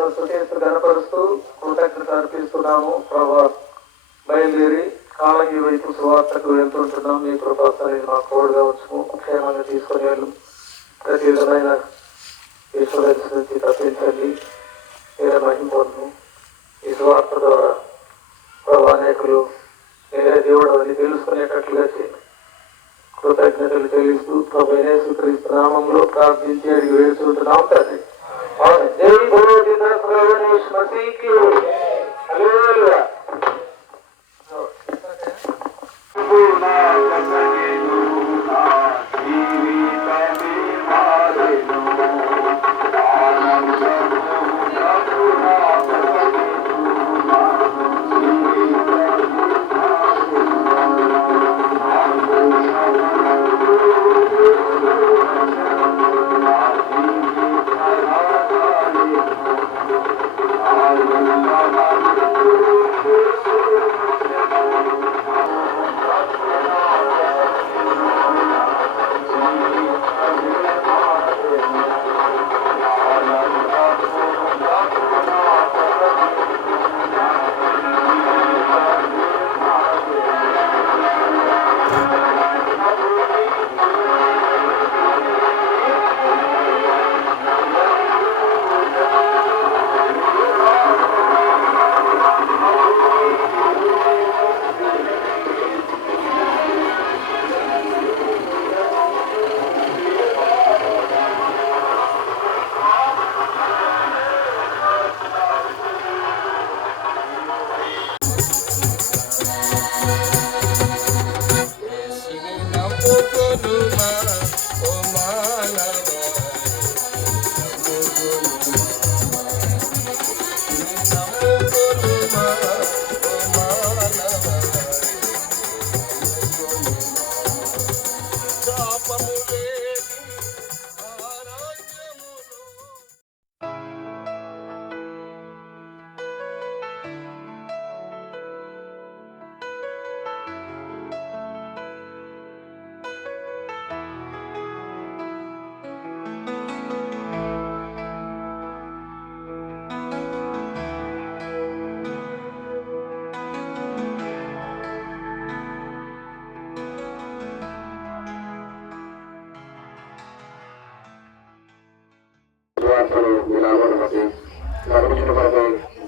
నామములను స్తుతిస్తూ గణపరుస్తూ కృతజ్ఞత అర్పిస్తున్నాము. ప్రభా బయలుదేరి కాలంగి వైపు సువార్తకు వెళ్తుంటున్నాం. మీ కృపాసని మాకు తోడుగా వచ్చుము. క్షేమంగా తీసుకుని వెళ్ళు. ప్రతి విధమైన ఈశ్వర నుంచి తప్పించండి. మీరే మహింపొందు. ఈ సువార్త ద్వారా ప్రభా అనేకులు మీరే దేవుడు అని తెలుసుకునేటట్లుగా చేయండి. కృతజ్ఞతలు చెల్లిస్తూ ప్రభు యేసుక్రీస్తు నామములో ప్రార్థించి అడిగి వేడుకుంటున్నాం తండ్రి. జై బోలో గణేష్ మసీకి. హల్లెలూయా.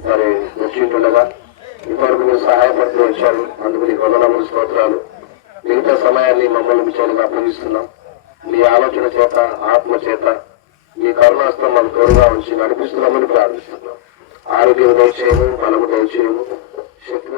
మరి వచ్చింటుండగా ఇంతవరకు మీరు సహాయపడుతూ వచ్చారు. అందుకు నీకు వందనములు, స్తోత్రాలు. మిగతా సమయాన్ని మమ్మల్ని మీ చేతులకు అప్పగిస్తున్నాం. మీ ఆలోచన చేత, ఆత్మ చేత మీ కరుణాస్తం మాకు తోడుగా ఉంచి నడిపిస్తున్నామని ప్రార్థిస్తున్నాం. ఆరోగ్యం దయచేయము, బలము దయచేయము, శక్తి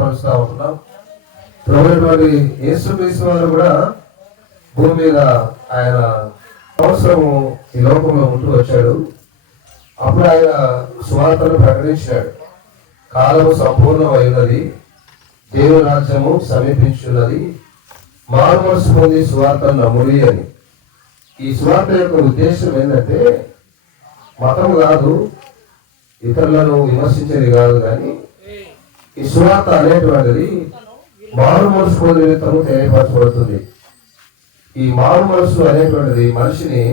తెలియపరుస్తూ ఉంటున్నాం. ప్రభువైనటువంటి యేసుక్రీస్తు వారు కూడా భూమి మీద ఆయన సంవత్సరము ఈ లోకంలో ఉంటూ వచ్చాడు. అప్పుడు ఆయన సువార్తను ప్రకటించాడు. కాలము సంపూర్ణమైనది, దేవుని రాజ్యము సమీపించున్నది, మారు మనసు పొంది సువార్తను నమ్ముడి అని. ఈ సువార్త యొక్క ఉద్దేశం ఏంటంటే మతము కాదు, ఇతరులను విమర్శించేది కాదు, కానీ ఈ సువార్త అనేటువంటిది మారు మనసు పొందే నిమిత్తము తెలియపరచబడుతుంది. ఈ మారు మనసు అనేటువంటిది మనిషిని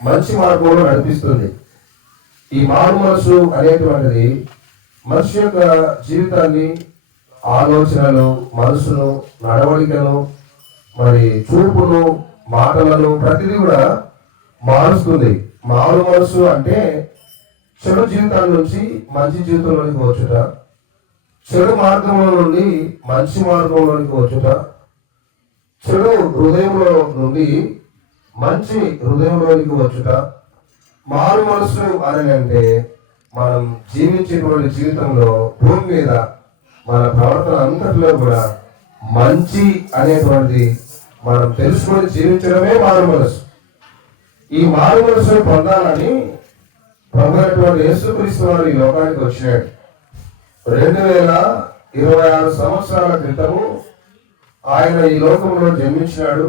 మంచి మార్గంలో నడిపిస్తుంది. ఈ మారు మనసు అనేటువంటిది మనిషి యొక్క జీవితాన్ని, ఆలోచనలు, మనసును, నడవడికను, మరి చూపును, మాటలను ప్రతిదీ కూడా మారుస్తుంది. మారు మనసు అంటే చెడు జీవితాల నుంచి మంచి జీవితంలోనికి వచ్చుట, చెడు మార్గంలో నుండి మంచి మార్గంలోనికి వచ్చుట, చెడు హృదయంలో నుండి మంచి హృదయంలోనికి వచ్చుట. మారు మనసు అని అంటే మనం జీవించేటువంటి జీవితంలో భూమి మీద మన ప్రవర్తన అంతట్లో కూడా మంచి అనేటువంటిది మనం తెలుసుకొని జీవించడమే మారు మనసు. ఈ మారు మనసును పొందాలని ప్రభువైనటువంటి యేసుక్రీస్తు వారు ఈ లోకానికి వచ్చినాడు. 2026 సంవత్సరాల క్రితము ఆయన ఈ లోకంలో జన్మించినాడు.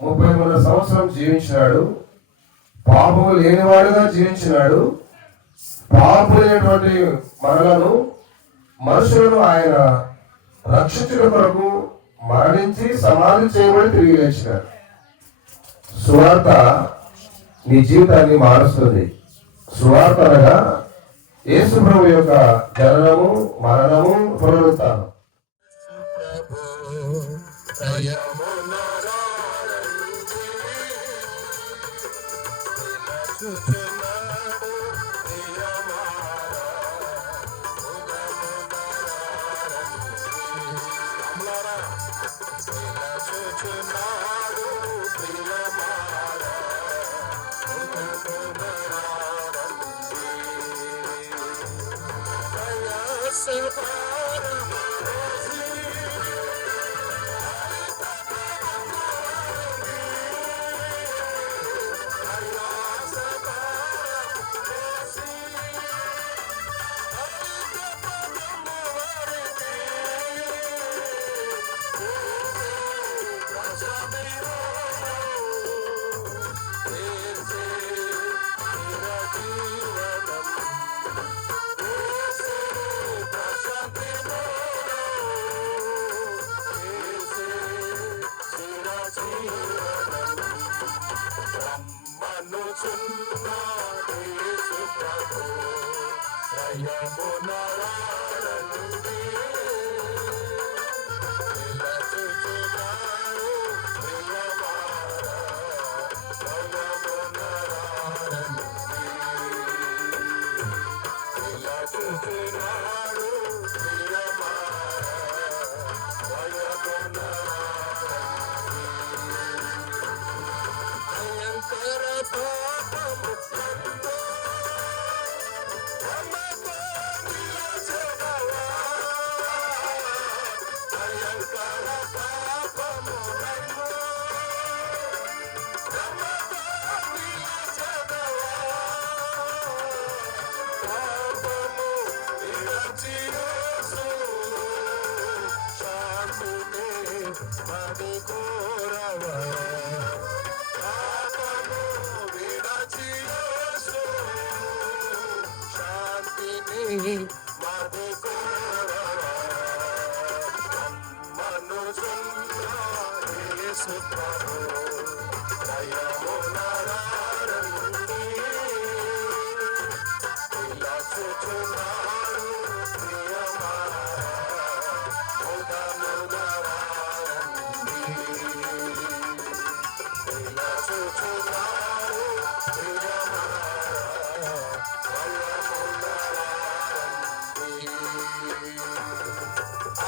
33 సంవత్సరం జీవించినాడు. పాపము లేనివాడుగా జీవించినాడు. పాపులైనటువంటి మనలను, మనుషులను ఆయన రక్షించడం కొరకు మరణించి సమాధి చేయబడి తిరిగి లేచినాడు. సువార్త నీ జీవితాన్ని మారుస్తుంది. సువార్త అనగా యేసు ప్రభు యొక్క జననము, మరణము, పునరుత్థానం.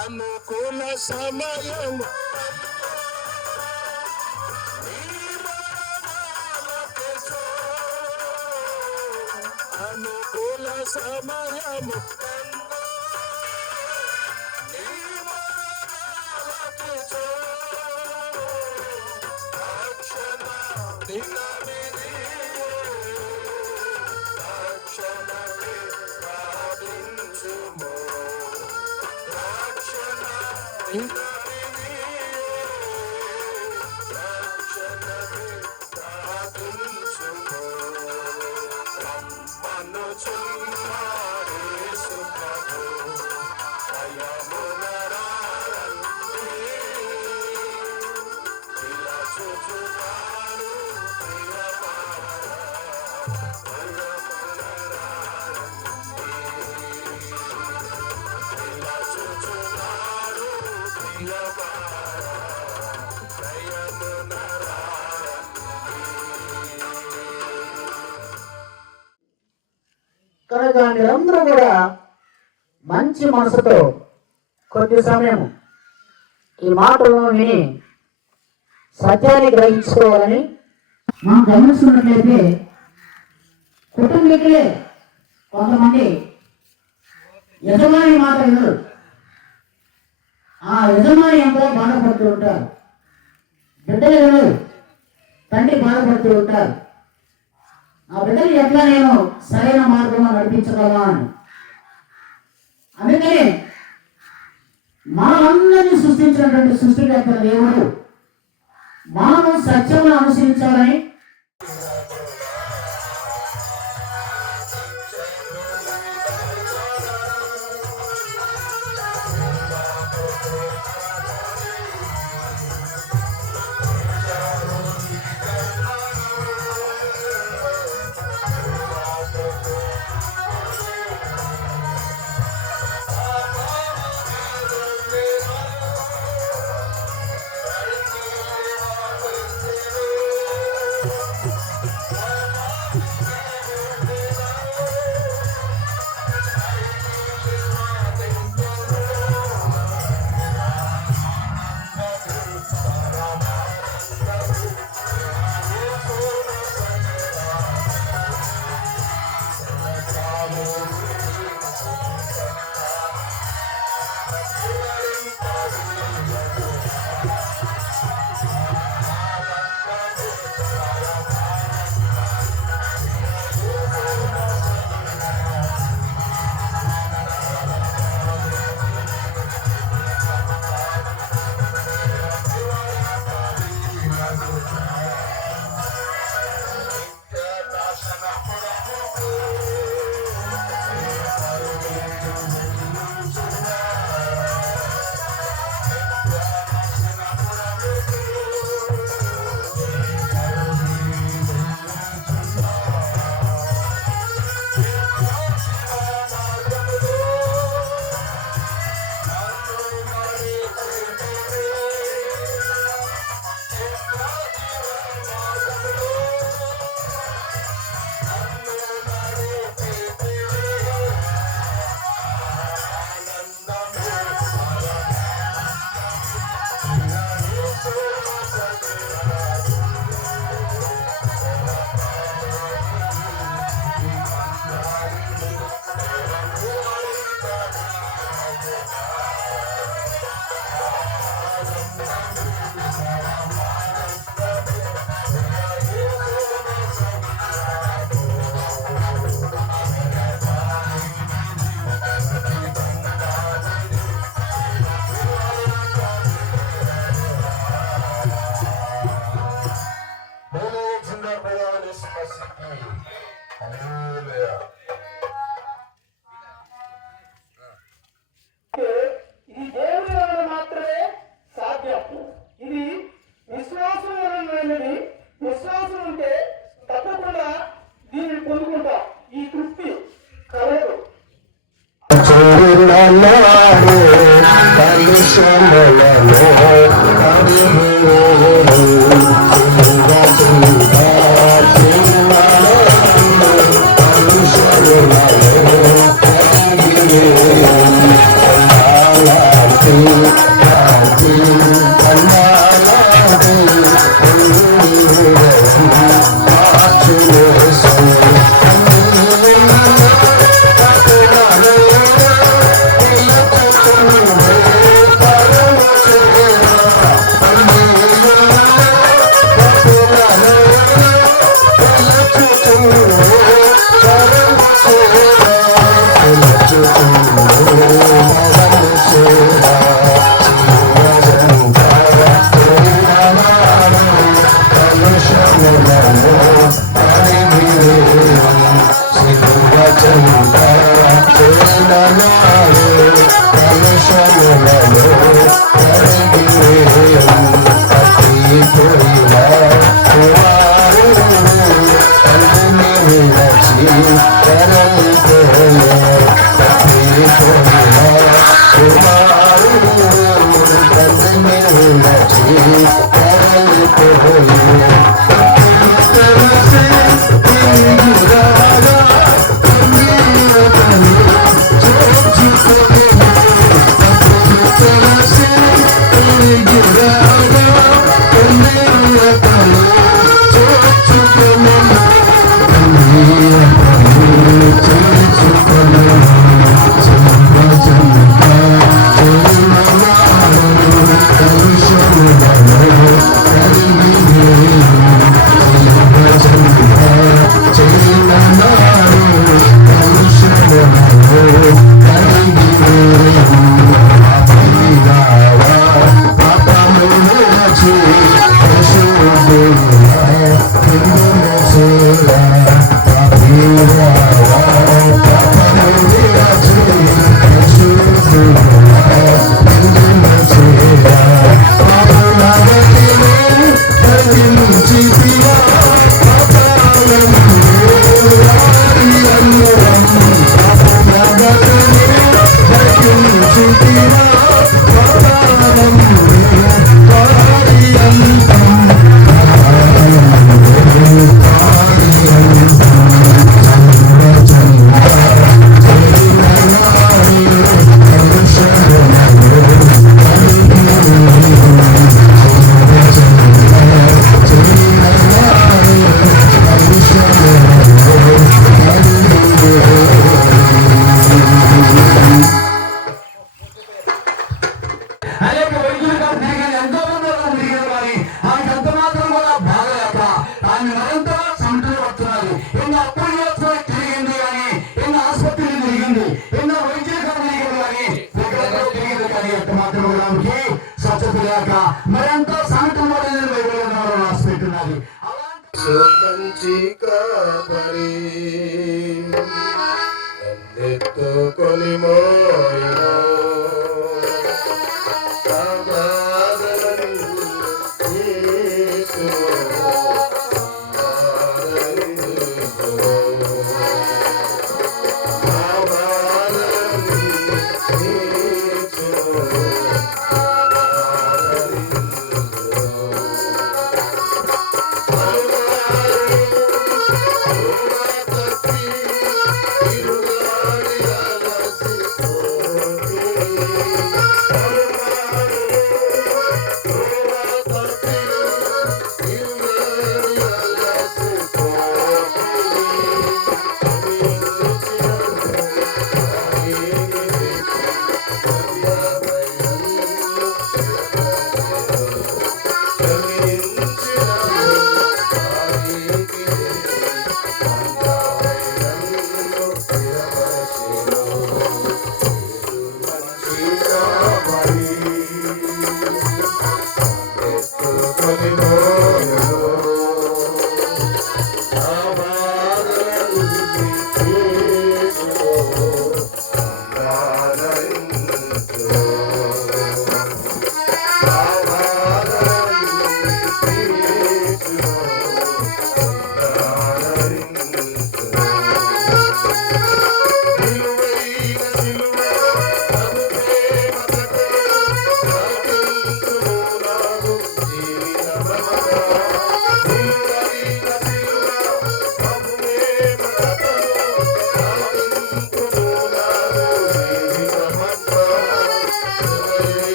అనుకూల సమయం అనుకూల సమయము కనుక మీరందరూ కూడా మంచి మనసుతో కొద్ది సమయం ఈ మాటలను విని సత్యాన్ని గ్రహించుకోవాలని మనం గమనిస్తున్నట్లయితే కుటుంబీకులే కొంతమంది యజమాని మాట వినరు. ఆ యజమాని ఎంతో బాధపడుతూ ఉంటారు. బిడ్డలు వినరు, తండ్రి బాధపడుతూ ఉంటారు. ఆ బిడ్డలు ఎట్లా నేను సరైన మార్గంలో నడిపించగలవా అని. అందుకని మనమందరినీ సృష్టించినటువంటి సృష్టికర్త దేవుడు మనము సత్యమును అనుసరించాలని Hallelujah. మరెంతో సంగతులు రాసి పెట్టున్నది. మంచి కాపరి నన్నెత్తుకొని మోయినా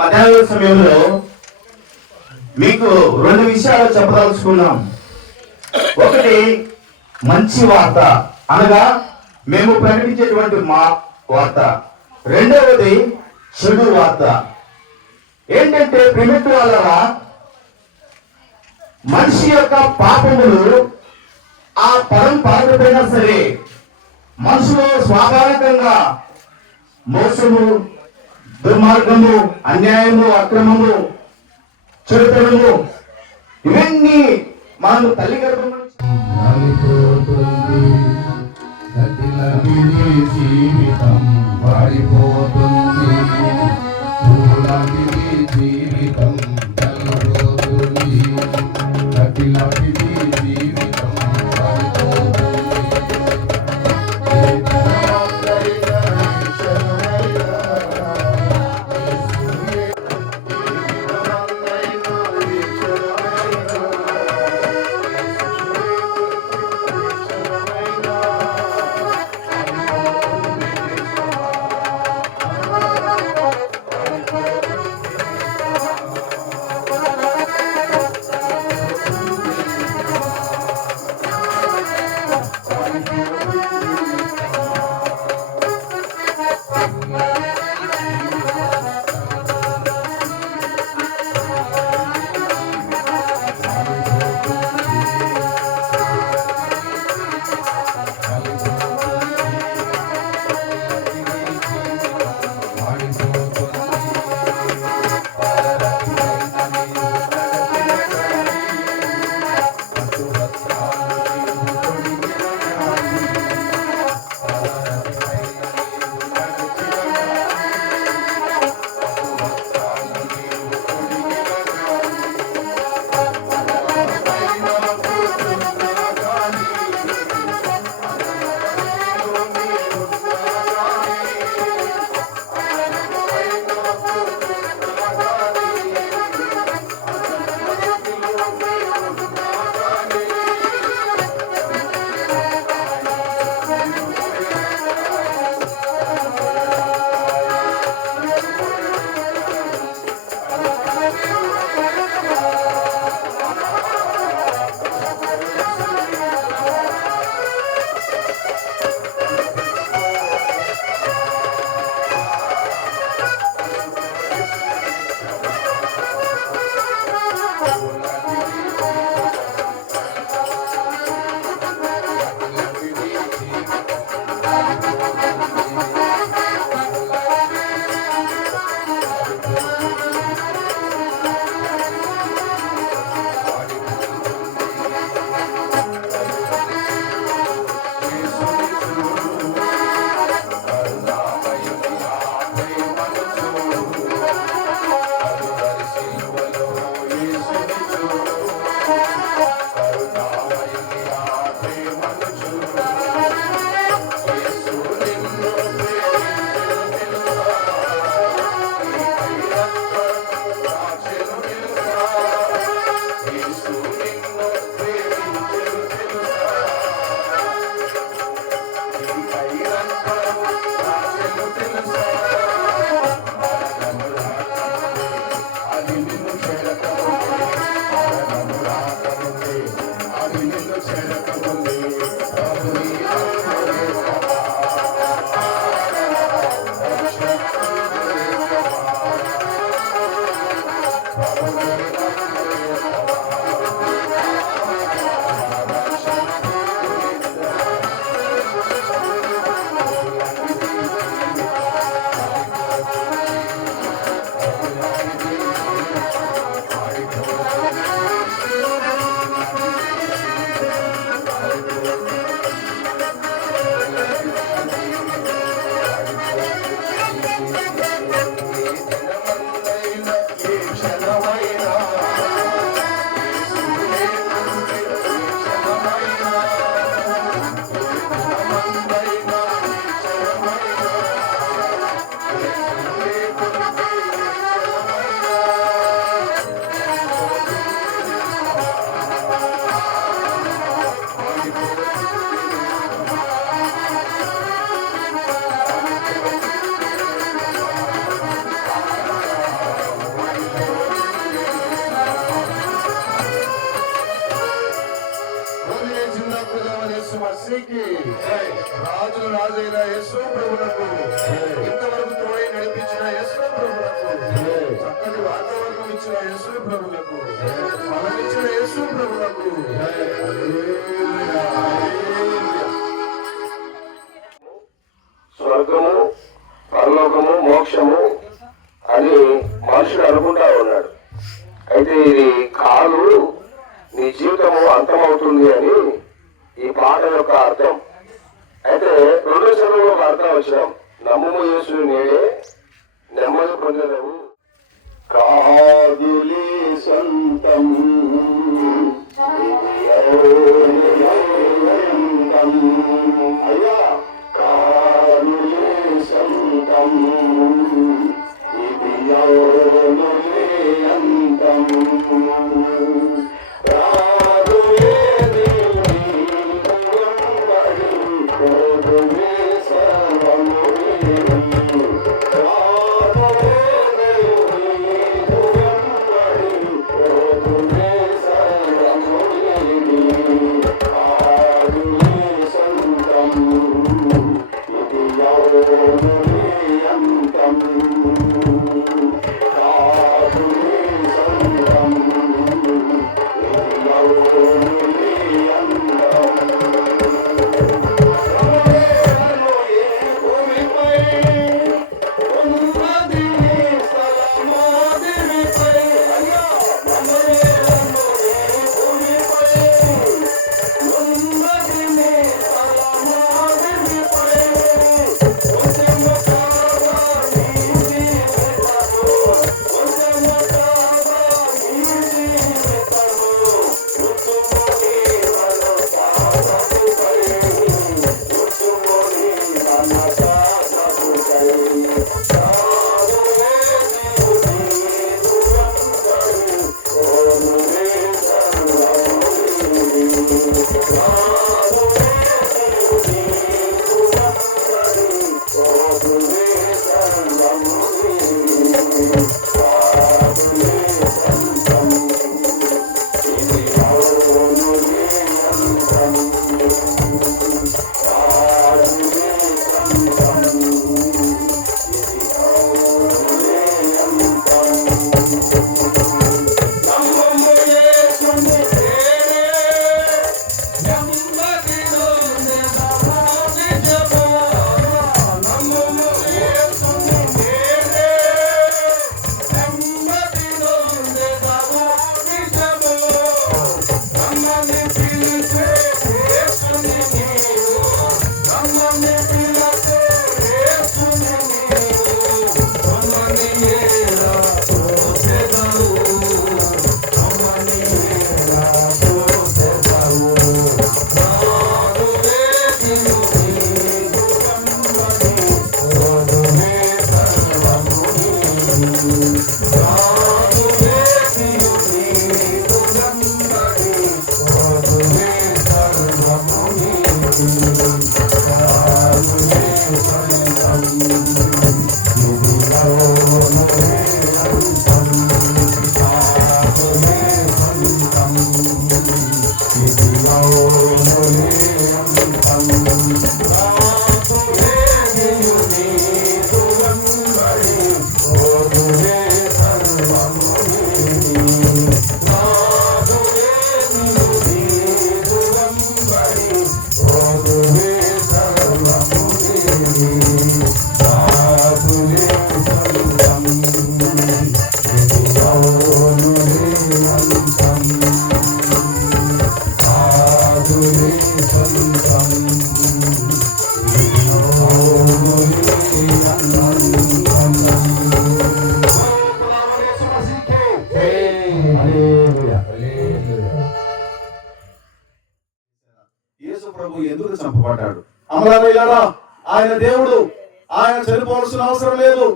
మధ్యాహ్న సమయంలో మీకు రెండు విషయాలు చెప్పదలుచుకున్నాం. ఒకటి మంచి వార్త, అనగా మేము ప్రకటించేటువంటి మా వార్త. రెండవది చెడు వార్త ఏంటంటే ప్రిమిట్ వాళ్ళరా, మనిషి యొక్క పాపములు ఆ పదం పడకపోయినా సరే మనసులో స్వాభావికంగా మోసము, దుర్మార్గము, అన్యాయము, అక్రమము, చెడుతనము ఇవన్నీ మనం తల్లి గర్భం నుంచి మారిపోతుంది గతిలవిని జీవితం వాడిపోతుంది పూలవిని జీవితం కలిపోతుంది గతిలవిని జీవితం వాడిపోతుంది మనుషుడు అనుకుంటా ఉన్నాడు. అయితే ఇది కాదు, నీ జీవితము అంతమవుతుంది అని ఈ పాట యొక్క అర్థం. అయితే 2వ చరణంలో ఒక అర్థం వచ్చినాం, నమ్ముము యేసుని నేడే నెమ్మది పొందలేవు. కాదులే సొంతం అయ్యా, కాదులే సొంతం ఇది యోనులే అంతం. రాదులే యేసు ప్రభు ఎందుకు చంపబడ్డాడు? అమలారా, ఆయన దేవుడు, ఆయన చనిపోవాల్సిన అవసరం లేదు.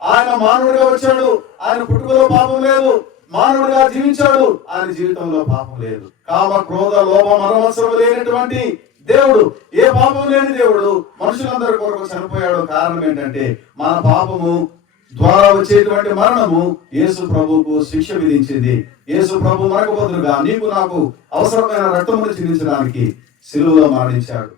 ఆయన మానవుడిగా వచ్చాడు, ఆయన పుట్టుకలో పాపం లేదు. మానవుడిగా జీవించాడు, ఆయన జీవితంలో పాపం లేదు. కామ క్రోధ లోభం అనవసరం లేనటువంటి దేవుడు, ఏ పాపం లేని దేవుడు మనుషులందరి కొరకు చనిపోయాడు. కారణం ఏంటంటే మన పాపము ద్వారా వచ్చేటువంటి మరణము యేసు ప్రభువుకు శిక్ష విధించింది. యేసు ప్రభు మనకు బదులుగా నీకు నాకు అవసరమైన రక్తమును చిందించడానికి శిలువలో మరణించాడు.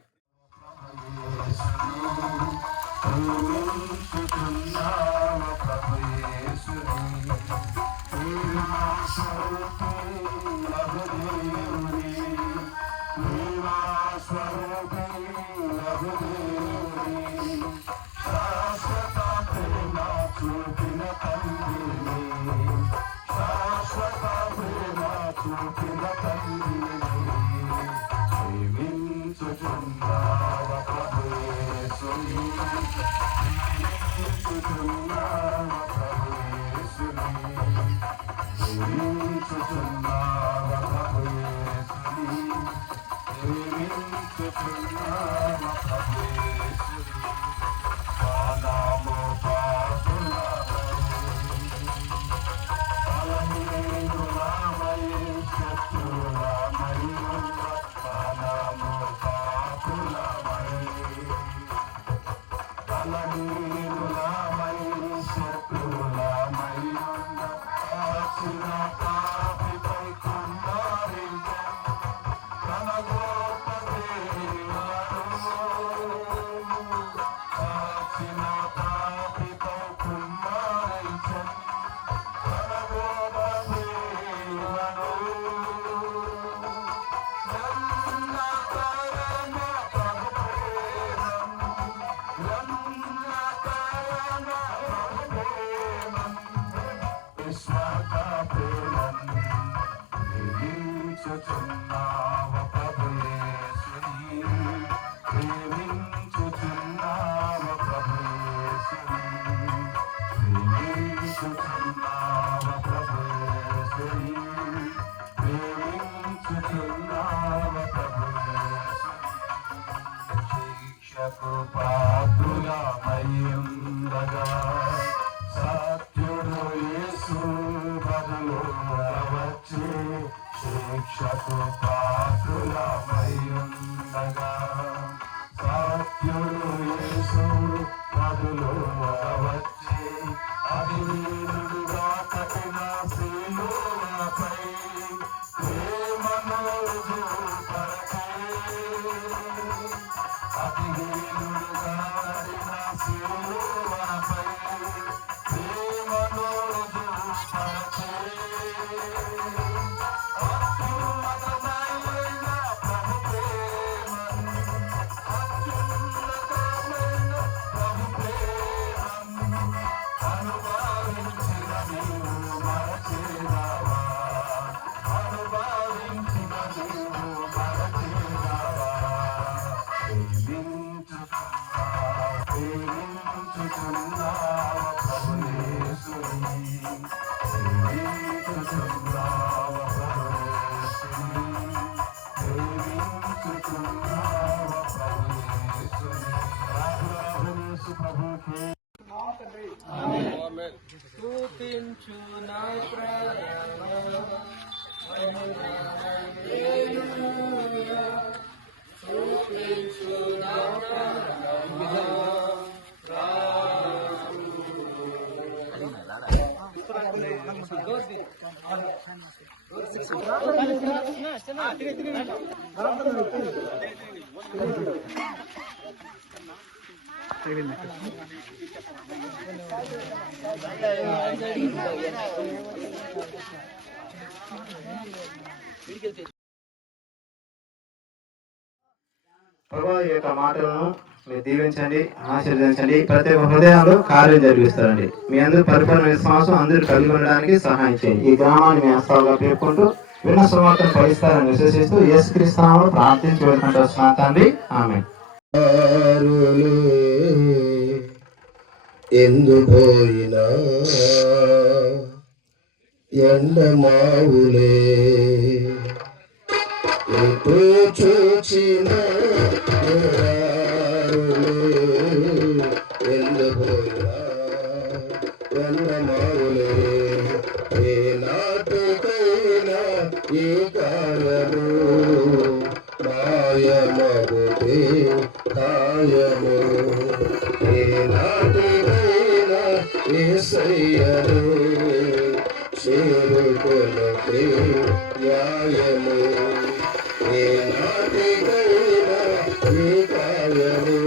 నిస్వార్థ ప్రేమని ప్రేమించుచున్నావ ప్రభు యేసుని ప్రేమించుచున్నావ ప్రభు యేసుని ప్రేమించుచున్నావ ప్రభు యేసుని ప్రేమించుచున్నావ ప్రభు యేసుని శిక్షకు పాత్రులమయ్యుండగా సత్యుడు యేసు బదులుగా వచ్చి శిక్షకు పాత్రులమయ్యుండగా సత్యుడు యేసు బదులుగా వచ్చి అధీనుడుగా కట్టిన శిలువపై ప్రేమను చూపరచే అతిహీనుడుగా కట్టిన శిలువపై ప్రేమను చూపరచే అత్యున్నతమైన ప్రభు ప్రేమను అత్యున్నతమైన ప్రభు ప్రేమను అనుభవించిన నీవు మరచేదావా అనుభవించిన నీవు మరచేదావా ప్రేమించుచున్నావ ప్రభు యేసుని ప్రేమించుచున్నావ ప్రభు యేసుని ప్రేమించుచున్నావ ప్రభు యేసుని రాహుల్ యేసు ప్రభుకే స్తుతించు నా ప్రాణమా స్తుతించు నా ప్రాణమా ప్రభు ఈ యొక్క మాటలను మీరు దీవించండి, ఆశీర్వదించండి. ప్రతి ఒక్క హృదయాలు కార్యం జరిగిస్తారండి. మీ అందరూ పరిపూర్ణ విశ్వాసం అందరూ కలిగి ఉండడానికి సహాయం చేయండి. ఈ గ్రామాన్ని మీ హస్తాలుగా పేర్కొంటూ విన్న సువార్తను ఫలిస్తారని విశ్వసిస్తూ యేసుక్రీస్తు నామములో ప్రార్థించి వేడుకుంటూ వస్తున్నాను తండ్రి. ఆమేన్. ఎందు పోయినా ఎండమావులే ఎటు చూచిన ఎందు పోయినా ఎండమావులే ఏ నాటికైనా ఈ కార్యము మాయమగుతే కాయము ఏ నాటికైనా యేసయ్యను చేరుకొనకే న్యాయము ఏ నాటికైనా ఈ కార్యము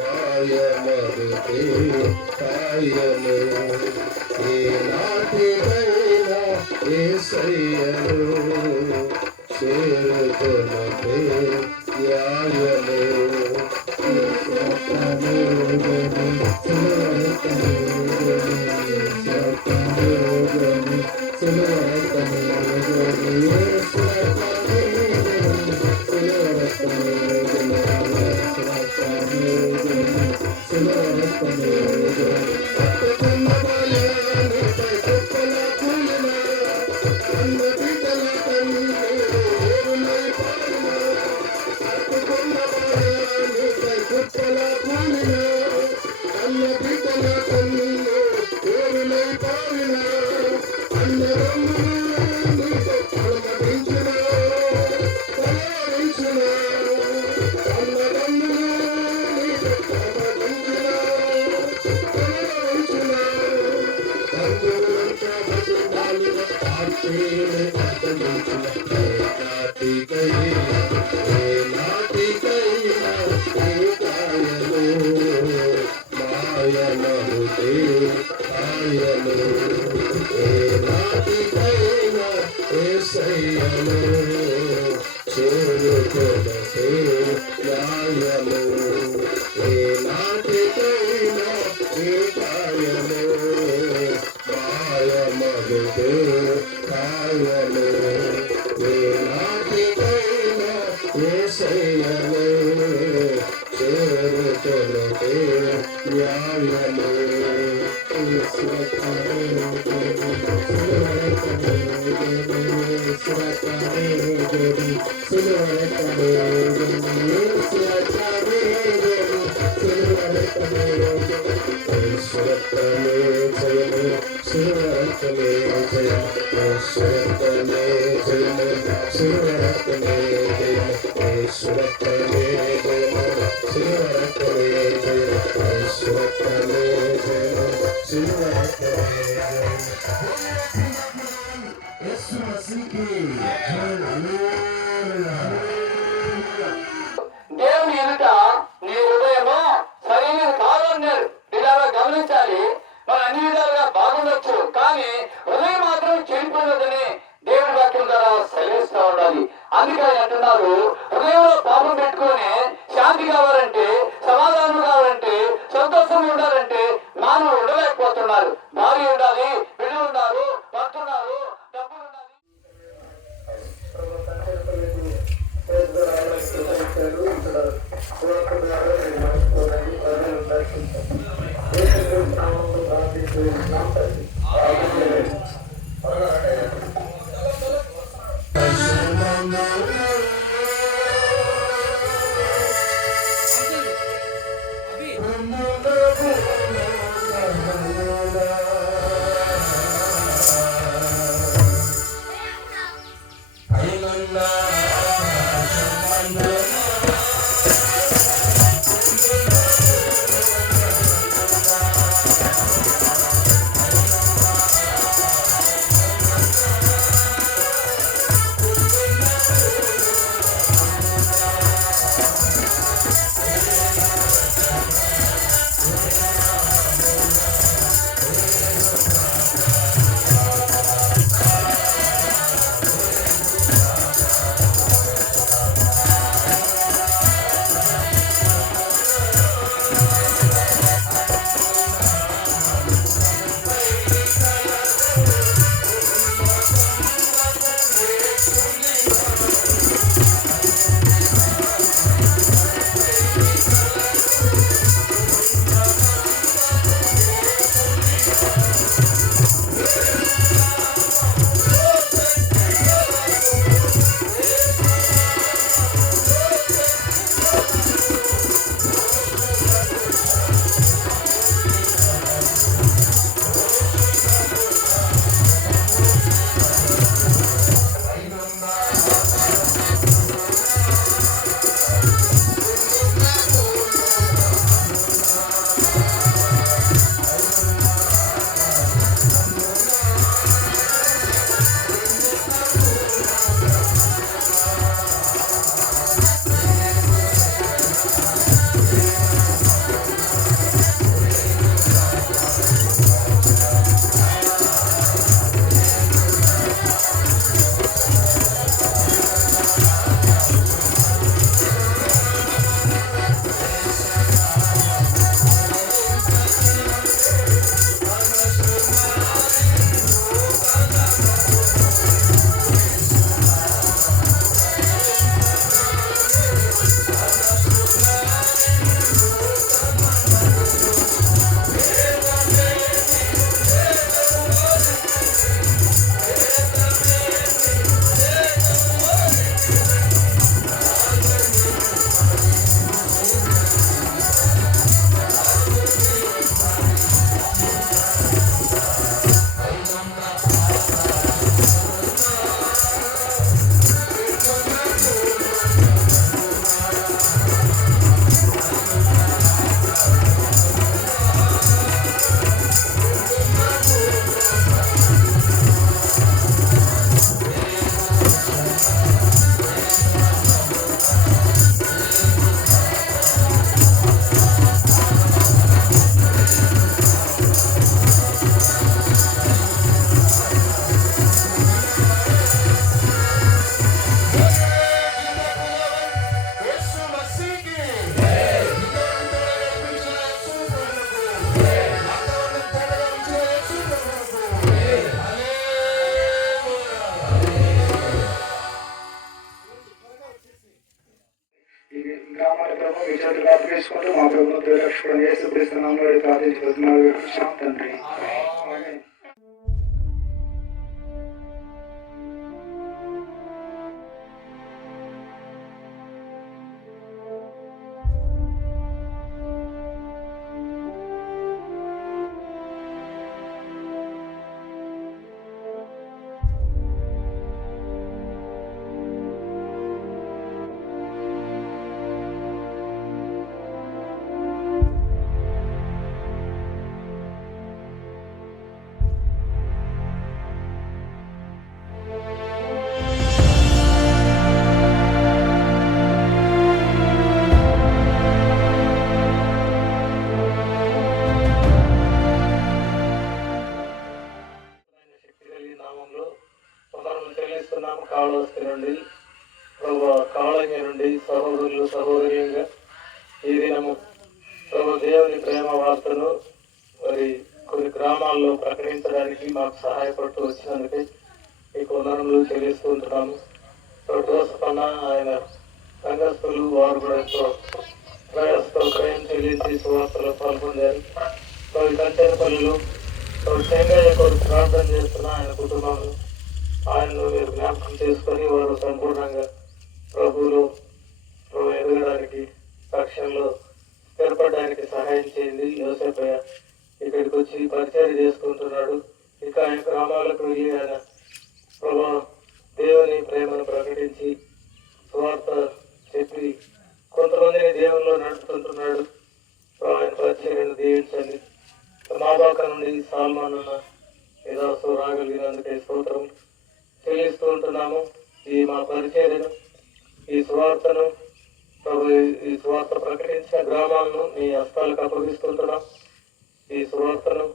మాయమగుతే కాయము ఏ నాటికైనా యేసయ్యను చేరుకొనకే న్యాయము దేవుని ఎదుట నీ హృదయము సరైనది కాదు అన్నారు. ఇలాగా గమనించాలి. మనం అన్ని విధాలుగా బాగుండొచ్చు, కానీ హృదయం మాత్రం చెడిపోయినదని దేవుడి వాక్యం ద్వారా సెలవిస్తూ ఉండాలి. అందుకే ఆయన అంటున్నారు, హృదయంలో పాపం పెట్టుకొని శాంతి కావాలంటే, సమాధానం కావాలంటే, సంతోషం ఉండాలంటే మానవులు ఉండలేకపోతున్నారు. భార్య ఉండాలి, బిడ్డలు ఉన్నారు, భర్త ఉన్నారు, డబ్బులు ఉండాలి. వేడుకుంటున్నాం తండ్రి. ఆమేన్. శక్తి కలిగిన నామంలో వందనములు చెల్లిస్తున్నాము. కాళహస్తి నుండి ప్రభు కాళంగి నుండి సహోదరులు సహోదరులుగా ఈ దినము ప్రభు దేవుని ప్రేమ వార్తను మరి కొన్ని గ్రామాల్లో ప్రకటించడానికి మాకు సహాయపడుతూ వచ్చినందుకే మీకు వందనములు చెల్లిస్తూ ఉంటున్నాము. దోసపన్న ఆయన సంఘస్థులు వారు కూడా ఎంతో ప్రయాసతో క్రయం చెల్లించి సువార్తలో పాల్గొన్నారు. కంచెనపల్లిలో చెంగయ్య కొరకు ప్రార్థన చేస్తున్న ఆయన కుటుంబాలు ఆయనను మీరు జ్ఞాపకం చేసుకొని వారు సంపూర్ణంగా ప్రభువులో ఎదగడానికి లక్ష్యంలో స్థిరపడడానికి సహాయం చేయండి. యోసేపయ్య ఇక్కడికి వచ్చి పరిచయం చేసుకుంటున్నాడు. ఇంకా ఆయన గ్రామాలకు వెళ్ళి ఆయన ప్రభా దేవుని ప్రేమను ప్రకటించి సువార్త చెప్పి కొంతమందిని దేవునిలో నడుపుతుంటున్నాడు. ఆయన పరిచర్యను దీవించండి. మాబాక నుండి సాల్మాన్ ఏదాసు రాగలిగినందుకే స్తోత్రం చెల్లిస్తూ ఉంటున్నాము. ఈ మా పరిచర్యను ఈ సువార్తను ఈ సువార్త ప్రకటించిన గ్రామాలను మీ హస్తాలకు అప్పగిస్తుంటున్నాం. ఈ సువార్తను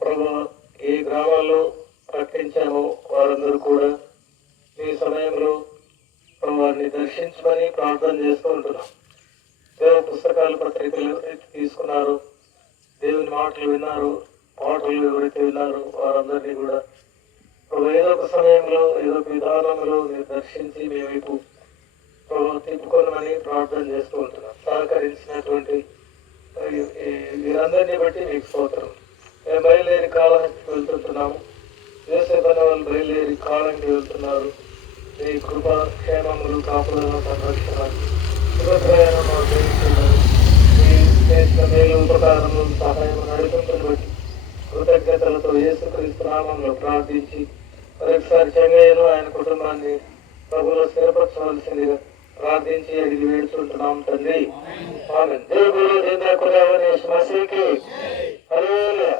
ప్రభు ఏ గ్రామాల్లో ప్రకటించామో వారందరూ కూడా ఈ సమయంలో వారిని దర్శించమని ప్రార్థన చేస్తూ ఉంటున్నాం. దేవ పుస్తకాలు పత్రికలు ఎవరైతే తీసుకున్నారో, దేవుని మాటలు విన్నారు, పాటలు ఎవరైతే విన్నారో వారందరినీ కూడా ఏదో ఒక సమయంలో ఏదో ఒక విధానంలో మీరు దర్శించి మీ వైపు తిప్పుకోనమని ప్రార్థన చేస్తూ ఉంటున్నాం. సహకరించినటువంటి వీరందరినీ బట్టి మీకు స్తోత్రం. మేము బయలుదేరి కాళహస్తికి వెళ్తుంటున్నాము. యోసేపన్న వాళ్ళు బయలుదేరి కాళంకి వెళ్తున్నారు. మీ కృప క్షేమములు కాపుదల సంరక్షణ శుభప్రయాణం ఆచరిస్తున్నారు. మీ చేసిన మేలు ఉపకారములు సహాయం నడుపుతున్న బట్టి కృతజ్ఞతలతో యేసుక్రీస్తు నామంలో ప్రార్థించి మరొకసారి చెంగయ్యను ఆయన కుటుంబాన్ని ప్రభువులో స్థిరపరచవలసిందిగా ప్రార్థించి అడిగి వేడుచుంటున్నాం తండ్రి. ఆమేన్. దేవుడు మసీకి హల్లెలూయా.